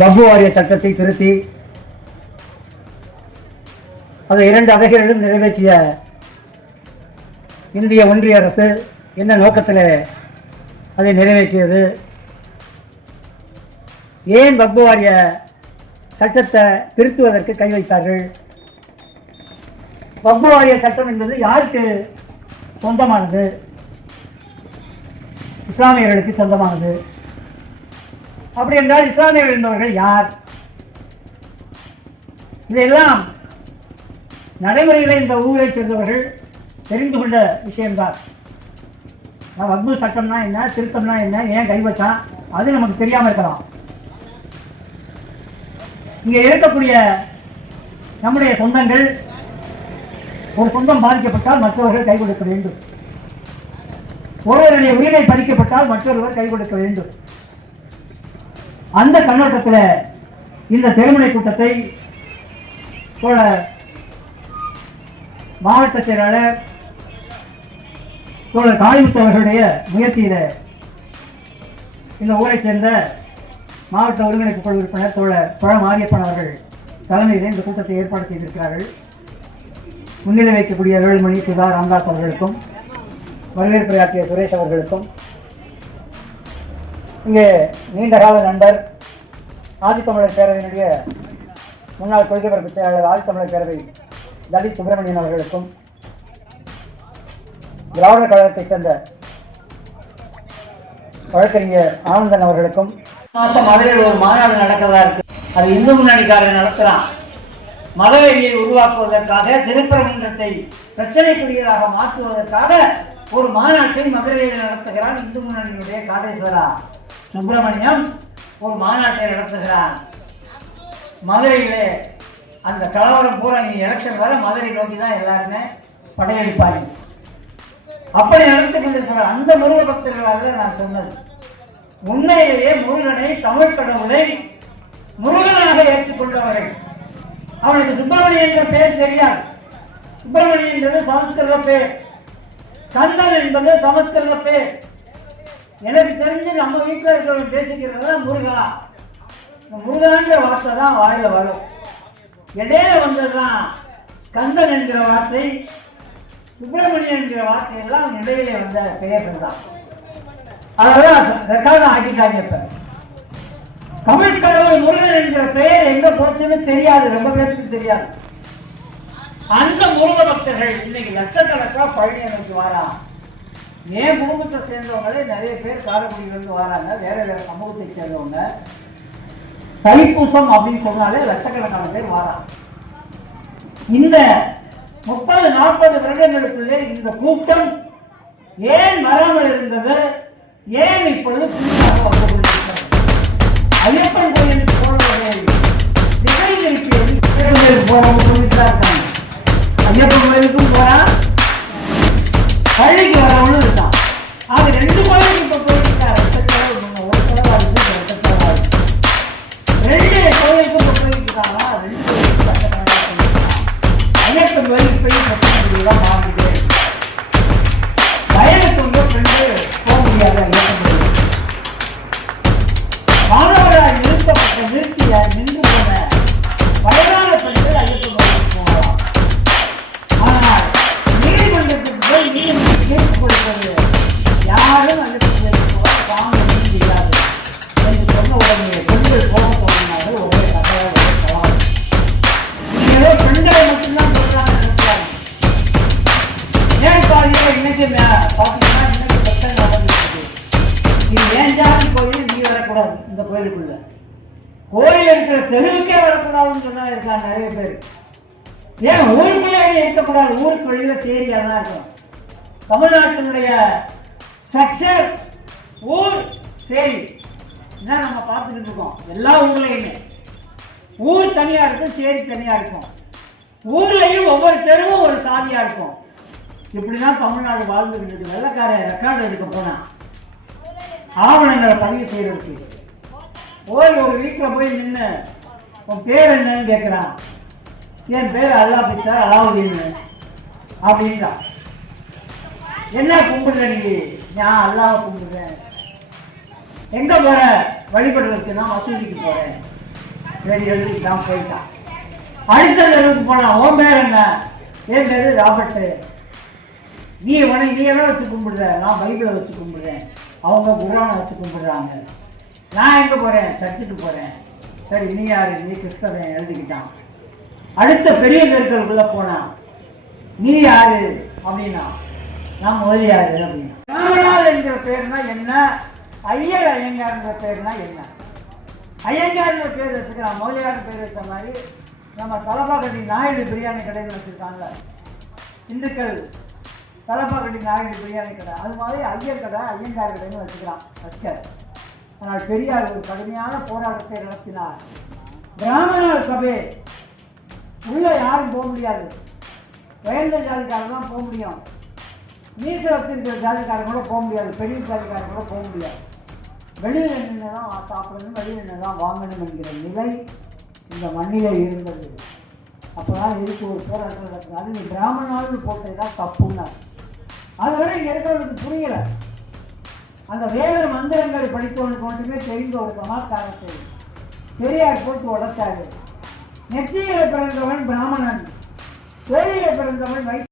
வக்பு வாரிய சட்டத்தை திருத்தி அதை இரண்டு அவைகளிலும் நிறைவேற்றிய இந்திய ஒன்றிய அரசு என்ன நோக்கத்தில் அதை நிறைவேற்றியது? ஏன் வக்பு வாரிய சட்டத்தை திருத்துவதற்கு கை வைத்தார்கள்? வக்பு வாரிய சட்டம் என்பது யாருக்கு சொந்தமானது? இஸ்லாமியர்களுக்கு சொந்தமானது. அப்படி என்றால் இஸ்லாமியர்கள் இருந்தவர்கள் யார்? இதையெல்லாம் நடைமுறையில் இந்த ஊரை சேர்ந்தவர்கள் தெரிந்து கொண்ட விஷயம்தான். நான் வக்பு சட்டம்னா என்ன திருத்தம்னா என்ன ஏன் கை வச்சான் அது நமக்கு தெரியாமல் இருக்கலாம். இங்கே இருக்கக்கூடிய நம்முடைய சொந்தங்கள் ஒரு சொந்தம் பாதிக்கப்பட்டால் மற்றவர்கள் கை கொடுக்க வேண்டும். ஒருவருடைய உயிரை பறிக்கப்பட்டால் மற்றொருவர் கை கொடுக்க வேண்டும். அந்த கண்ணோட்டத்தில் இந்த திருமணை கூட்டத்தை தோழர் மாவட்ட செயலாளர் தோழர் காளிமுத்து அவர்களுடைய முயற்சியில இந்த ஊரைச் சேர்ந்த மாவட்ட ஒருங்கிணைப்பு குழு உறுப்பினர் தோழர் பழ மாரியப்பன் அவர்கள் தலைமையில் இந்த கூட்டத்தை ஏற்பாடு செய்திருக்கிறார்கள். முன்னிலை வைக்கக்கூடிய வேலுமணி சுதா ராம்தாஸ் அவர்களுக்கும் வரவேற்புரையாற்றிய சுரேஷ் அவர்களுக்கும் இங்கே நீண்டகால நண்பர் ஆதித்தமிழர் பேரவையினுடைய முன்னாள் கொள்கை பரப்பு செயலாளர் ஆதித்தமிழர் பேரவை லலித் சுப்பிரமணியன் அவர்களுக்கும் திராவிடர் கழகத்தைச் சேர்ந்த வழக்கறிஞர் ஆனந்தன் அவர்களுக்கும் மாசம் மதுரையில் ஒரு மாநாடு நடக்கிறதா இருக்கு. அது இந்து முன்னணிக்காரர் நடத்தலாம் மதவெறியை உருவாக்குவதற்காக திருப்பரங்குன்றத்தை பிரச்சனைக்குரியதாக மாற்றுவதற்காக ஒரு மாநாட்டை மதுரையில் நடத்துகிறார் இந்து முன்னணியினுடைய காதேஸ்வரா சுப்பிரமணியம் ஒரு மாநாட்டை நடத்துகிறார். மதுரையிலே அந்த கலவரம் பூரா நீ எலெக்ஷன் வர மதுரை நோக்கி தான் எல்லாருமே படையெடுப்பாங்க. அப்படி நடந்து கொண்டிருக்கிற அந்த முருக பக்தர்களாக நான் சொன்னது. உண்மையிலேயே முருகனை தமிழ் கடவுளை முருகனாக ஏற்றுக்கொண்டவர்கள். அவனுக்கு சுப்பிரமணியன் என்ற பெயர் தெரியாது. சுப்பிரமணியன் என்பது சமஸ்கிருத பேர் கந்தன் என்பது சமஸ்கிருத பேர் எனக்கு தெரிஞ்சு நம்ம வீட்டில் இருக்கிறவங்க பேசிக்கிறதா முருகா. இந்த முருகான்ற வார்த்தை தான் வாயில வரும். இடையில வந்ததுதான் ஸ்கந்தன் என்கிற வார்த்தை சுப்பிரமணியன் என்கிற வார்த்தையெல்லாம் இடையில வந்த பெயர்கள் தான். அதெல்லாம் ரெக்கார்டு ஆக்கிட்டாங்க இப்போ தமிழ் கடவுள் முருகன் என்கிற பெயர் எங்க போச்சுன்னு தெரியாது ரொம்ப பேருக்கு தெரியாது. அந்த முருக பக்தர்கள் இன்னைக்கு லட்சக்கணக்கா பழனி எனக்கு வாரா என் குடும்பத்தை சேர்ந்தவங்களே நிறைய பேர் காரைக்குடியிலிருந்து வராங்க வேற வேற சமூகத்தை சேர்ந்தவங்க. தைப்பூசம் அப்படின்னு சொன்னாலே லட்சக்கணக்கான பேர் வராங்க. இந்த முப்பது நாற்பது வருடங்களுக்குள்ளே இந்த கூட்டம் ஏன் வராமல் இருந்தது? ஏன் இப்பொழுது புதிதாக ஐயப்பன் கோயிலுக்கு போனவர்கள் திசை திருப்பியது கோயிலுக்கு சொல்லிட்டு தான் இருக்காங்க. ஐயப்பன் கோயிலுக்கும் போறான் பக்கத்துல தான் வரக்கூடாது இந்த கோயிலுக்குள்ள. கோயில் இருக்கிற தெருவுக்கே வரக்கூடாதுன்னு சொன்னா நிறைய பேர். ஏன் ஊருக்குள்ளே இருக்கக்கூடாது? ஊருக்கு வெளியில சேரியா தான் இருக்கணும். தமிழ்நாட்டினுடைய ஸ்ட்ரக்சர் ஊர் சேரி இதான் நம்ம பார்த்துக்கிட்டு இருக்கோம்? எல்லா ஊர்லேயுமே. ஊர் தனியாக இருக்கும் சேரி தனியாக இருக்கும். ஊர்லேயும் ஒவ்வொரு தெருவும் ஒரு சாதியாக இருக்கும். இப்படிதான் தமிழ்நாடு வாழ்ந்துகிட்டு இருக்கு. ரெக்கார்டு எடுக்க போனால் ஆவணங்களை பதிவு செய்யறதுக்கு. போய் ஒரு வீட்டில் போய் நின்று உன் பேர் என்னன்னு கேட்குறான் என் பேர் அல்லா பிச்சா அலாவுதீன் அப்படின்றான் என்ன கும்பிடுற நீ? நான் அல்லாவை கும்பிடுறேன். எங்கே போகிற வழிபடுறதுக்கு நான் மசூதிக்கு போறேன். சரி நான் போயிட்டான். அடுத்த தெருவுக்கு போனான் உன் பேர் என்ன? என் பேரு ராபர்ட்டு. நீ உனக்கு இதையெல்லாம் வச்சு கும்பிடுற. நான் பைபிளை வச்சு கும்பிடுறேன். அவங்க குரானை வச்சு கும்பிடுறாங்க. நான் எங்கே போகிறேன் சர்ச்சுக்கு போகிறேன் சரி நீ யார்? நீ கிறிஸ்தவன் எழுதிக்கிட்டான். அடுத்த பெரிய தெருக்களுக்குள்ள போனான் நீ யார்? அப்படின்னா நான் முதலியாரு அப்படின்னா. ராமநாள் என்கிற பேர்னா என்ன? ஐயர் ஐயங்கார்ங்கிற பேர்னா என்ன? ஐயங்கார்ன்ற பேர் வச்சுக்கிறான் முதலியார் பேர் வச்ச மாதிரி நம்ம தலப்பாக்கட்டி நாயுடு பிரியாணி கடையில் வச்சுருக்காங்க இந்துக்கள் தலைப்பாக்கட்டி நாயுடு பெரியாரை கடை அது மாதிரி ஐயர் கடை ஐயங்கார் கடைன்னு வச்சுக்கிறான் வச்சார் ஆனால் பெரியார் ஒரு கடுமையான போராட்டத்தை நடத்தினார். பிராமணர் சபை. உள்ள யாரும் போக முடியாது. உயர்ந்த ஜாதிக்காரர் தான் போக முடியும். நீசரத்தில் இருக்கிற ஜாதிக்காரர் கூட போக முடியாது. பெரிய ஜாதிக்காரர் கூட போக முடியாது. வெளியில் நின்று தான் சாப்பிடணும் வெளியில் நின்று தான் வாங்கணும் என்கிற நிலை இந்த மண்ணிலே இருந்தது. அப்போ தான் இதுக்கு ஒரு போராட்டம் நடக்குது? நீ பிராமணால்னு போட்டது தான் தப்புன்னா அதுவரை எனக்கு புரியல. அந்த வேத மந்திரங்களை படித்தவனுக்கு மட்டுமே தெரிந்த ஒரு சமாச்சாரத்தை பெரியார் போட்டு உடச்சாரு நெற்றியில பிறந்தவன் பிராமணன் கோயில பிறந்தவன் வை